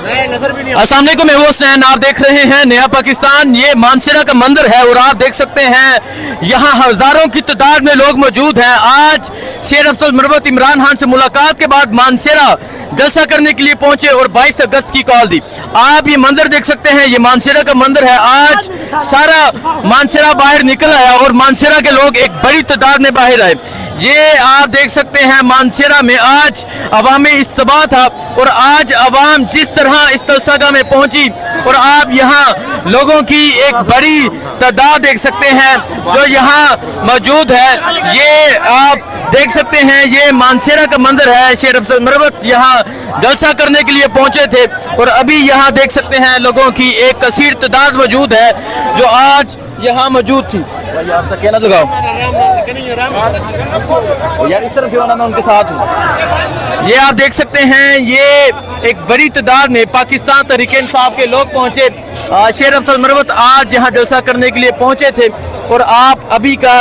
अस्सलाम वालेकुम, मैं हूं हुसैन, आप देख रहे हैं नया पाकिस्तान। ये मानसरा का मंदिर है और आप देख सकते हैं यहाँ हजारों की तादाद में लोग मौजूद हैं। आज शेर अफजल मरवत इमरान खान से मुलाकात के बाद मानसरा जलसा करने के लिए पहुंचे और 22 अगस्त की कॉल दी। आप ये मंदिर देख सकते हैं, ये मानसरा का मंदिर है। आज सारा मानसरा बाहर निकल आया और मानसरा के लोग एक बड़ी तादाद में बाहर आए। ये आप देख सकते हैं मानसरा में आज अवामी इज्तिमा था और आज अवाम जिस तरह इस जलसागाह में पहुंची और आप यहाँ लोगों की एक बड़ी तादाद देख सकते हैं जो यहाँ मौजूद है। ये आप देख सकते हैं, ये मानसरा का मंदिर है। शेर अफजल मरवत यहाँ जलसा करने के लिए पहुंचे थे और अभी यहाँ देख सकते हैं लोगों की एक कसीर तादाद मौजूद है जो आज यहाँ मौजूद थी। आप तक कहना लगाओ यार, इस तरफ मैं उनके साथ हूँ। ये आप देख सकते हैं, ये एक बड़ी तादाद में पाकिस्तान तहरीक इंसाफ के लोग पहुंचे। शेर अफजल मरवत आज यहाँ जलसा करने के लिए पहुंचे थे और आप अभी का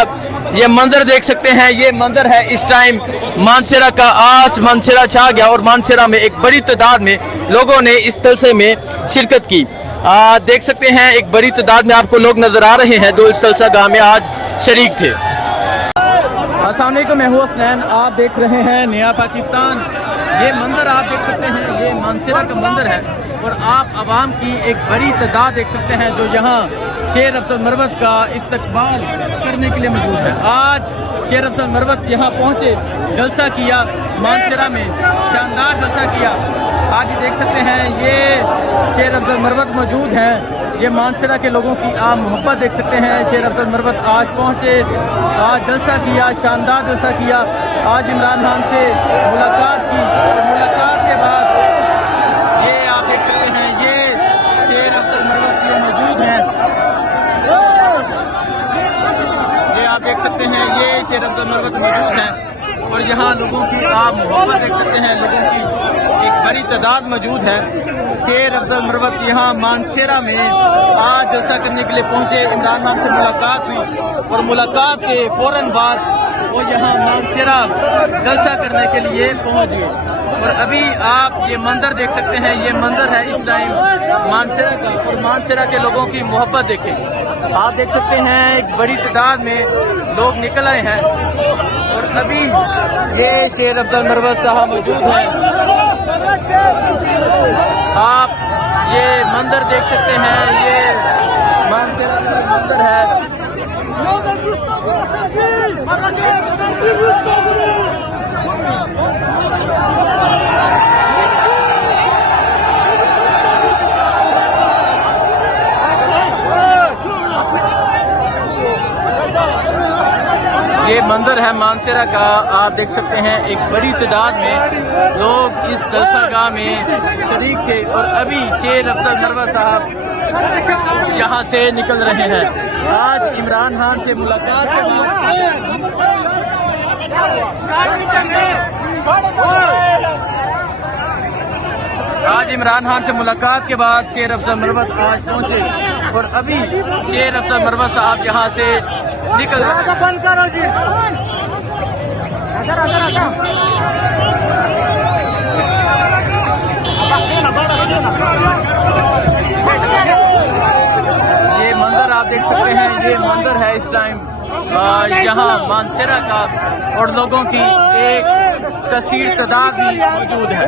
ये मंदिर देख सकते हैं। ये मंदिर है इस टाइम मानसरा का। आज मानसरा छा गया और मानसरा में एक बड़ी तादाद में लोगों ने इस जलसे में शिरकत की। देख सकते हैं एक बड़ी तादाद में आपको लोग नजर आ रहे हैं जो इस जलसागाह में आज शरीक थे। अस्सलाम वालेकुम, मैं हूं हुसैन, आप देख रहे हैं नया पाकिस्तान। ये मंदिर आप देख सकते हैं, ये मानसरा का मंदिर है और आप आवाम की एक बड़ी तादाद देख सकते हैं जो यहाँ शेर अफजल मरवत का इस्तकबाल करने के लिए मौजूद है। आज शेर अफजल मरवत यहाँ पहुँचे, जलसा किया मानसरा में, शानदार जलसा किया। आज ये देख सकते हैं, ये शेर अफजल मरवत मौजूद हैं। ये मानसरा के लोगों की आप मोहब्बत देख सकते हैं। शेर अफजल मरवत आज पहुँचे, आज जलसा किया, शानदार जलसा किया। आज इमरान खान से मुलाकात की और मुलाकात के बाद ये आप देख सकते हैं, ये शेर अफजल मरवत ये मौजूद हैं। ये आप देख सकते हैं, ये शेर अफजल मरवत मौजूद हैं और यहाँ लोगों की आप मोहब्बत देख सकते हैं। लोगों की एक बड़ी तादाद मौजूद है। शेर अफजल मरवत यहाँ मानसरा में आज जलसा करने के लिए पहुँचे। इमरान खान से मुलाकात हुई और मुलाकात के फौरन बाद वो यहाँ मानसरा जलसा करने के लिए पहुँच गए। और अभी आप ये मंदिर देख सकते हैं, ये मंदिर है इस टाइम मानसरा का और मानसरा के लोगों की मोहब्बत देखें। आप देख सकते हैं एक बड़ी तादाद में लोग निकल आए हैं और अभी ये शेर अफजल मरवत साहब मौजूद हैं। आप ये मंदिर देख सकते हैं, ये मानसरा का मंदिर है। ये मंदिर है मानसरा का। आप देख सकते हैं एक बड़ी तादाद में लोग इस जलसागाह में शरीक थे और अभी शेर अफजल मरवत साहब यहाँ से निकल रहे हैं। आज इमरान खान से मुलाकात के बाद शेर अफजल मरवत आज पहुँचे और अभी शेर अफजल मरवत साहब यहाँ से निकल रहे हैं। बंद करो जी। ये मंदिर आप देख सकते हैं, ये मंदिर है इस टाइम यहाँ मानसरा का और लोगों की एक कसीर तादाद भी मौजूद है।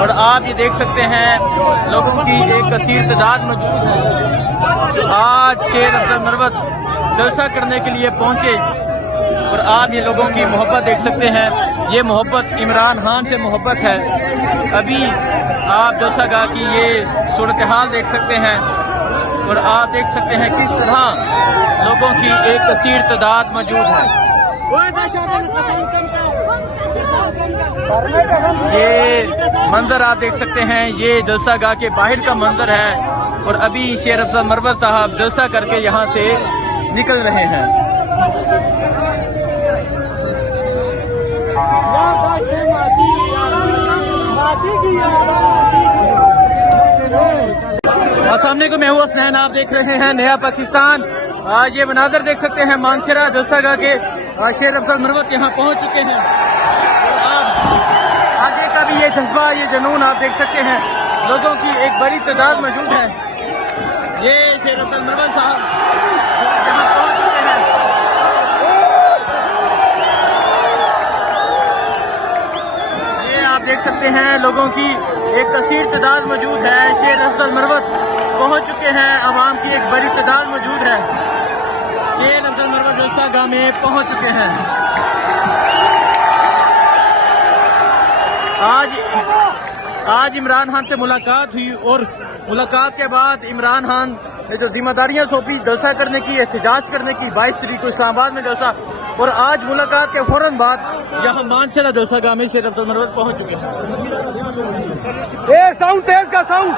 और आप ये देख सकते हैं लोगों की एक कसीर तादाद मौजूद है। आज शेर अफजल मरवत जलसा करने के लिए पहुंचे और आप ये लोगों की मोहब्बत देख सकते हैं। ये मोहब्बत इमरान खान से मोहब्बत है। अभी आप जलसागाह की ये सूरत हाल देख सकते हैं और आप देख सकते हैं किस तरह लोगों की एक कसीर तादाद मौजूद है। ये मंदिर आप देख सकते हैं, ये जलसागाह के बाहर का मंदिर है और अभी शेर अफजल मरवत साहब जलसा करके यहाँ से निकल रहे हैं। अस्सलाम वालेकुम, मैं हूं हुसैन, आप देख रहे हैं नया पाकिस्तान। ये मनाजर देख सकते हैं मानसरा जलसागाह के। शेर अफजल मरवत यहाँ पहुँच चुके हैं। आप आगे का भी ये जज्बा, ये जुनून आप देख सकते हैं, लोगों की एक बड़ी तादाद मौजूद है। ये शेर अफजल मरवत साहब यहाँ पहुँच चुके हैं। ये आप देख सकते हैं, लोगों की एक कसीर तादाद मौजूद है। शेर अफजल मरवत पहुँच चुके हैं, आवाम की एक बड़ी तादाद मौजूद है। शेर अफजल मरवत जलसा गाह में पहुँच चुके हैं। आज इमरान खान से मुलाकात हुई और मुलाकात के बाद इमरान खान ने जो जिम्मेदारियां सौंपी जलसा करने की, एहतजाज करने की, 22 तारीख को इस्लामाबाद में जलसा, और आज मुलाकात के फौरन बाद यहाँ मानसला जलसा गाह में शेर अफजल मरवत पहुंच चुके हैं। साउंड तेज का साउंड